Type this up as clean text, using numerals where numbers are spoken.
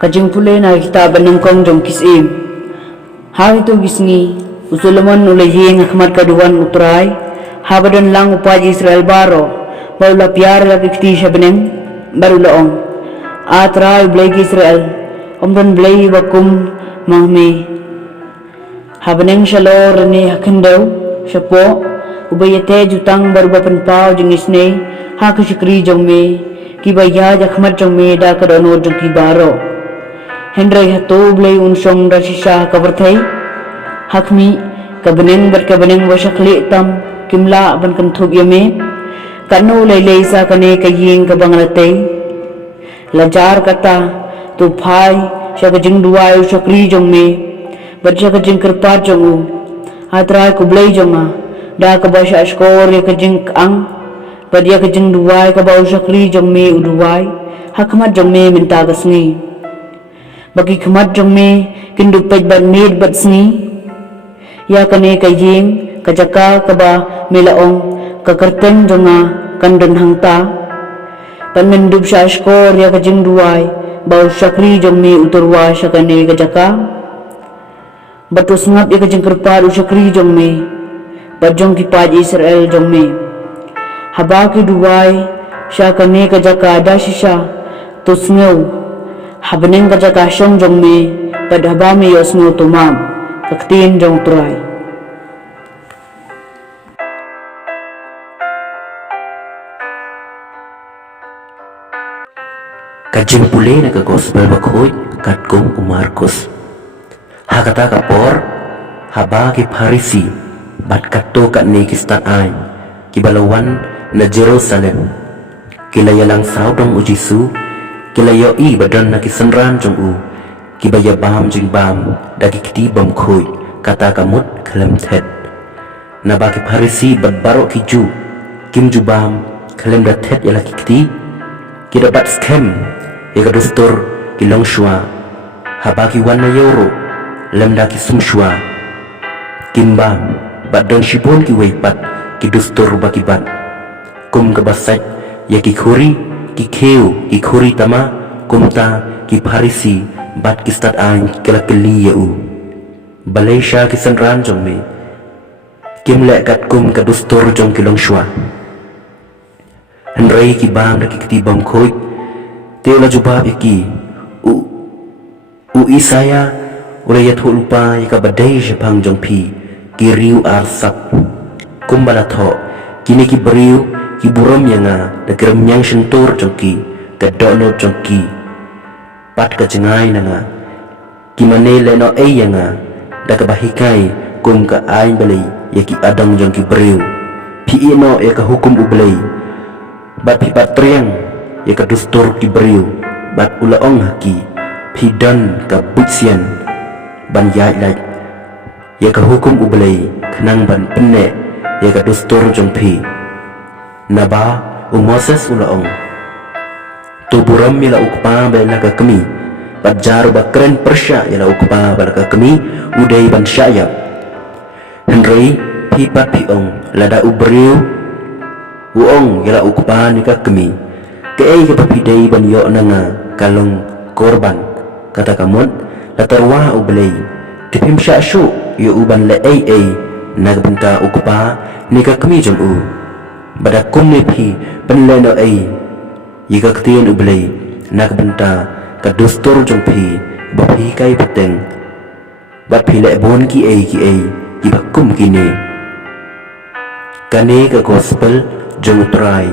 Kajing pulay na kita banangkong jong kisim. Hari tu gisngi usulaman ulaying akmat kaduan utray. Habadan lang upaji Israel baro. Baru la piar la kikti siya beneng baru laong. Atray blay Israel. Omdan blay bakum mahmi. Habaneng shalor ni hakendaw siya po. Ubayate jutang baru bapanpaw jong isne. Hakusikri jong me. Kibaya jakmat jong me da kadono jong kibaro. Hendrai hatu blay unsong rasisha kabarthay hakmi kabeneng berkabeneng wasakli tam kimla ban kamthub yame kanu laylay sa kane kaying kabanglatay lajar kata tu phai sya kajing duway sakri jong me bat sya kajing kerpat jong u atray kublay jong a da kabasya skor ya kajing ang bat ya kajing duway kabaw sakri jong me uduway hakmat jong me minta kasngi bagi kemat jong me kindupaj ban med bat sni ya kane kaying kajaka kaba melaong kakerten jonga kandon hangta pan mendub sya skor ya kajing duway bau sakri jong me uturwa sya kane kajaka batus ngap ya kajing kerpar sakri jong me bat jong kipaj Israel jong me haba ki duway sya kane kajaka da shisha tusngau habeneng kajaka syong jong me padhabami yosmo tumam kaktin jong turay. Kajing pulay na ka-gospel bakhoy katkong umarkos. Hakata kapor haba ki Parisi bat katto kat ni kistaan kibalawan na Jerusalem kilayalang saudong ujisu kilayo i badan na kisenran jong u kibaya bam jing bam dagi kitibam khoy kata kamut kalam thet na baki Parisi badbaro kiju kim jubam kalam da thet yala kiti kidapat scam ya kadustur kilong shwa habaki wan na euro lam da kisumshwa kimbam badon shibon ki weipat kidustur baki bat kum kabasat ya kikuri kikeu kikuri tama kumta ki Parisi bat kistat an kelakeli yau balay siya kisanran jong me kimle kat kum kadustur jong kilong shwa henray ki bam da kikitibam khoy teola jubab iki u isaya ulayat hulupa ikabaday siya pang jong pi kiriu arsak kumbalatho kini ki beriu kiburom yang dakiram yang sentur jongki kadono jongki pat kajengai nanga kimane leno yang dakabahikai kum ka ain balay yaki adang jongki beriu pi ino ya ka hukum ublay bat pi patriang ya ka dustur ki beriu bat ulaong haki pi dan ka butsian ban yai laj ya ka hukum ublay kenang ban penne ya ka dustur jongpi naba Moses ulaong tuburam mila ukpa bela ka kami pajar bakren persya yala ukpa bela ka kami uday ban syaya henry pipat piong lada ubriu uong yala ukpa ni ka kami kay ka papidai ban yo nanga kalong korban kata kamon latarwa ublay tipim sya syu yo uban la ay nagbenta ukpa ni ka kami jom u bada kumni pi penleno ay yigaktian ublay nagbenta kadustur jong pi bapi kay pateng bat pile bon ki ay yibakum kini kane ka gospel jong try